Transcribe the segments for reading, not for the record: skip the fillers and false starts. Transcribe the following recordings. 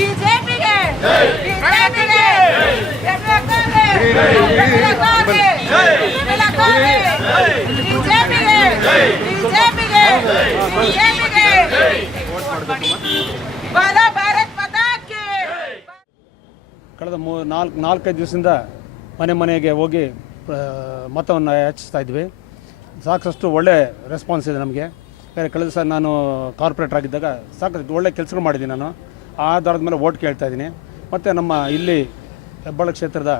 ಬಿಜೆಪಿಗೆ ಕಳೆದ 4-5 ದಿವಸದಿಂದ ಮನೆಗೆ ಹೋಗಿ ಮತವನ್ನು ಯಾಚಿಸ್ತಾ ಇದ್ವಿ. ಸಾಕಷ್ಟು ಒಳ್ಳೆ ರೆಸ್ಪಾನ್ಸ್ ಇದೆ ನಮಗೆ. ಕಳೆದ ಸಲ ನಾನು ಕಾರ್ಪೊರೇಟರ್ ಆಗಿದ್ದಾಗ ಸಾಕಷ್ಟು ಒಳ್ಳೆ ಕೆಲಸಗಳು ಮಾಡಿದ್ದೀನಿ. ನಾನು ಆ ಆಧಾರದ ಮೇಲೆ ಓಟ್ ಕೇಳ್ತಾ ಇದ್ದೀನಿ. ಮತ್ತು ನಮ್ಮ ಇಲ್ಲಿ ಹೆಬ್ಬಾಳ ಕ್ಷೇತ್ರದ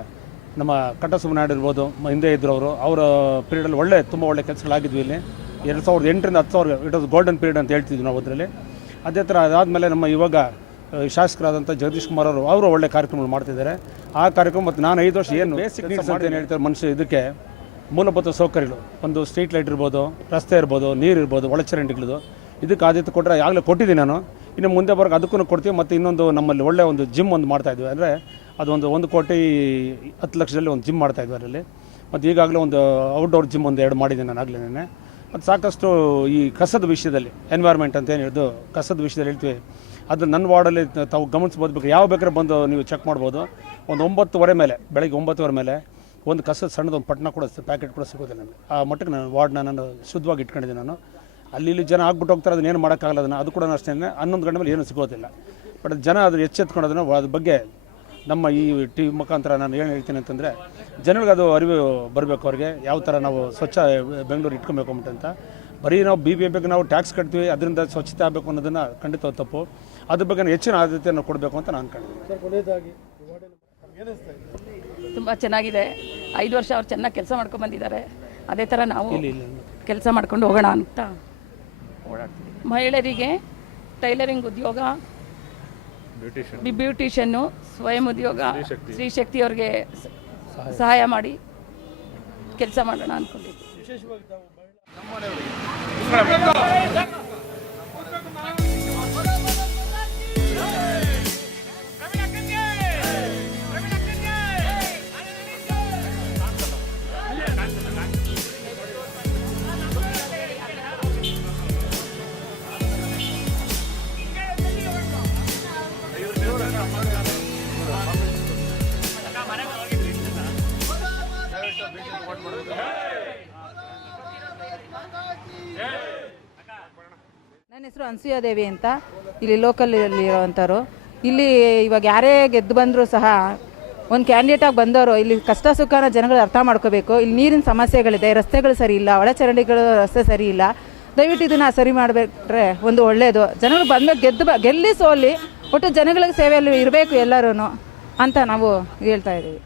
ನಮ್ಮ ಕಟ್ಟಸುಬ್ರಹ್ಮಣ್ಯ ಇರ್ಬೋದು, ಹಿಂದೆ ಇದ್ದರು ಅವರ ಪೀರಿಯಡಲ್ಲಿ ತುಂಬ ಒಳ್ಳೆ ಕೆಲಸಗಳಾಗಿದ್ವಿ. ಇಲ್ಲಿ 2008ರಿಂದ 10,000 ಇಟ್ ವಾಸ್ ಗೋಲ್ಡನ್ ಪೀರಿಯಡ್ ಅಂತ ಹೇಳ್ತಿದ್ವಿ ನಾವು ಅದರಲ್ಲಿ. ಅದೇ ಥರ ಅದಾದಮೇಲೆ ನಮ್ಮ ಇವಾಗ ಶಾಸಕರಾದಂಥ ಜಗದೀಶ್ ಕುಮಾರ್ ಅವರು ಒಳ್ಳೆ ಕಾರ್ಯಕ್ರಮಗಳು ಮಾಡ್ತಿದ್ದಾರೆ. ಆ ಕಾರ್ಯಕ್ರಮ ಮತ್ತು ನಾನು 5 ವರ್ಷ ಏನು ಬೇಸಿಕ್ ನೀಡ್ಸ್ ಅಂತ ಏನು ಹೇಳ್ತಾರೆ ಮನುಷ್ಯ, ಇದಕ್ಕೆ ಮೂಲಭೂತ ಸೌಕರ್ಯಗಳು, ಒಂದು ಸ್ಟ್ರೀಟ್ ಲೈಟ್ ಇರ್ಬೋದು, ರಸ್ತೆ ಇರ್ಬೋದು, ನೀರು ಇರ್ಬೋದು, ಒಳಚರಂಡಿಗಳದು, ಇದಕ್ಕೆ ಆದ್ಯತೆ ಕೊಟ್ಟರೆ ಆಗಲೇ ಕೊಟ್ಟಿದ್ದೀನಿ ನಾನು. ಇನ್ನು ಮುಂದೆ ಬರೋಕೆ ಅದಕ್ಕೂ ಕೊಡ್ತೀವಿ. ಮತ್ತು ಇನ್ನೊಂದು ನಮ್ಮಲ್ಲಿ ಒಳ್ಳೆಯ ಒಂದು ಜಿಮ್ ಒಂದು ಮಾಡ್ತಾಯಿದ್ವಿ. ಅಂದರೆ ಅದೊಂದು 1,10,00,000ದಲ್ಲಿ ಒಂದು ಜಿಮ್ ಮಾಡ್ತಾಯಿದ್ವಿ ಅದರಲ್ಲಿ. ಮತ್ತು ಈಗಾಗಲೇ ಒಂದು ಔಟ್ಡೋರ್ ಜಿಮ್ ಒಂದು 2 ಮಾಡಿದ್ದೀನಿ ನಾನು ಆಗಲೇ. ಮತ್ತು ಸಾಕಷ್ಟು ಈ ಕಸದ ವಿಷಯದಲ್ಲಿ ಎನ್ವೈರ್ಮೆಂಟ್ ಅಂತ ಏನು ಹಿಡಿದು ಕಸದ ವಿಷಯದಲ್ಲಿ ಹೇಳ್ತೀವಿ. ಅದು ನನ್ನ ವಾರ್ಡಲ್ಲಿ ತಾವು ಗಮನಿಸ್ಬೋದು. ಯಾವ ಬೇಕಾದ್ರೆ ಬಂದು ನೀವು ಚೆಕ್ ಮಾಡ್ಬೋದು. ಒಂದು 9:30 ಮೇಲೆ, ಬೆಳಗ್ಗೆ 9:30 ಮೇಲೆ ಒಂದು ಕಸದ ಸಣ್ಣದೊಂದು ಪಟ್ಟಣ ಕೂಡ ಪ್ಯಾಕೆಟ್ ಕೂಡ ಸಿಗೋದಿಲ್ಲ ನನಗೆ. ಆ ಮಟ್ಟಕ್ಕೆ ನಾನು ವಾರ್ಡ್ನ ನಾನು ಶುದ್ಧವಾಗಿ ಇಟ್ಕೊಂಡಿದ್ದೀನಿ. ನಾನು ಅಲ್ಲಿ ಜನ ಆಗ್ಬಿಟ್ಟು ಹೋಗ್ತಾರೆ, ಅದನ್ನೇನು ಮಾಡೋಕ್ಕಾಗಲ್ಲ. ಅದು ಕೂಡ ಅಷ್ಟೇ 11 ಗಂಟೆ ಮೇಲೆ ಏನೂ ಸಿಗೋದಿಲ್ಲ. ಬಟ್ ಜನ ಅದು ಎಚ್ಚೆತ್ಕೊಳ್ಳೋದನ್ನು ಅದ್ರ ಬಗ್ಗೆ ನಮ್ಮ ಈ TV ಮುಖಾಂತರ ನಾನು ಏನು ಹೇಳ್ತೀನಿ ಅಂತಂದರೆ, ಜನಗಳಿಗೆ ಅದು ಅರಿವು ಬರಬೇಕು. ಅವ್ರಿಗೆ ಯಾವ ಥರ ನಾವು ಸ್ವಚ್ಛ ಬೆಂಗಳೂರು ಇಟ್ಕೊಬೇಕು ಅಂತ. ಬರೀ ನಾವು BBMPಗೆ ನಾವು ಟ್ಯಾಕ್ಸ್ ಕಟ್ತೀವಿ, ಅದರಿಂದ ಸ್ವಚ್ಛತೆ ಆಗಬೇಕು ಅನ್ನೋದನ್ನು ಖಂಡಿತ ತಪ್ಪು. ಅದ್ರ ಬಗ್ಗೆ ಹೆಚ್ಚಿನ ಆದ್ಯತೆಯನ್ನು ಕೊಡಬೇಕು ಅಂತ ನಾನು ಅನ್ಕೊಂಡಿದ್ದೀನಿ. ತುಂಬ ಚೆನ್ನಾಗಿದೆ. 5 ವರ್ಷ ಅವ್ರು ಚೆನ್ನಾಗಿ ಕೆಲಸ ಮಾಡ್ಕೊಂಡು ಬಂದಿದ್ದಾರೆ. ಅದೇ ಥರ ನಾವು ಕೆಲಸ ಮಾಡ್ಕೊಂಡು ಹೋಗೋಣ ಅಂತ ಓಡಾಡ್ತೀವಿ. ಮಹಿಳೆಯರಿಗೆ ಟೈಲರಿಂಗ್ ಉದ್ಯೋಗ, ಬ್ಯೂಟಿಷನ್ನು, ಸ್ವಯಂ ಉದ್ಯೋಗ, ಸ್ತ್ರೀಶಕ್ತಿ ಅವ್ರಿಗೆ ಸಹಾಯ ಮಾಡಿ ಕೆಲಸ ಮಾಡೋಣ ಅಂದ್ಕೊಂಡಿದ್ದೀವಿ. ನನ್ನ ಹೆಸರು ಅನ್ಸೂಯಾದೇವಿ ಅಂತ. ಇಲ್ಲಿ ಲೋಕಲಲ್ಲಿ ಇರೋವಂಥವ್ರು. ಇಲ್ಲಿ ಇವಾಗ ಯಾರೇ ಗೆದ್ದು ಬಂದರೂ ಸಹ ಒಂದು ಕ್ಯಾಂಡಿಡೇಟಾಗಿ ಬಂದವರು ಇಲ್ಲಿ ಕಷ್ಟ ಸುಖನ ಜನಗಳು ಅರ್ಥ ಮಾಡ್ಕೋಬೇಕು. ಇಲ್ಲಿ ನೀರಿನ ಸಮಸ್ಯೆಗಳಿದೆ, ರಸ್ತೆಗಳು ಸರಿ ಇಲ್ಲ, ಒಳಚರಂಡಿಗಳು ರಸ್ತೆ ಸರಿ ಇಲ್ಲ. ದಯವಿಟ್ಟು ಇದನ್ನು ಸರಿ ಮಾಡಬೇಕ್ರೆ ಒಂದು ಒಳ್ಳೆಯದು. ಜನಗಳು ಬಂದಾಗ ಗೆಲ್ಲಿ ಸೋಲಿ ಒಟ್ಟು ಜನಗಳಿಗೆ ಸೇವೆಯಲ್ಲಿ ಇರಬೇಕು ಎಲ್ಲರೂ ಅಂತ ನಾವು ಹೇಳ್ತಾ ಇದ್ದೀವಿ.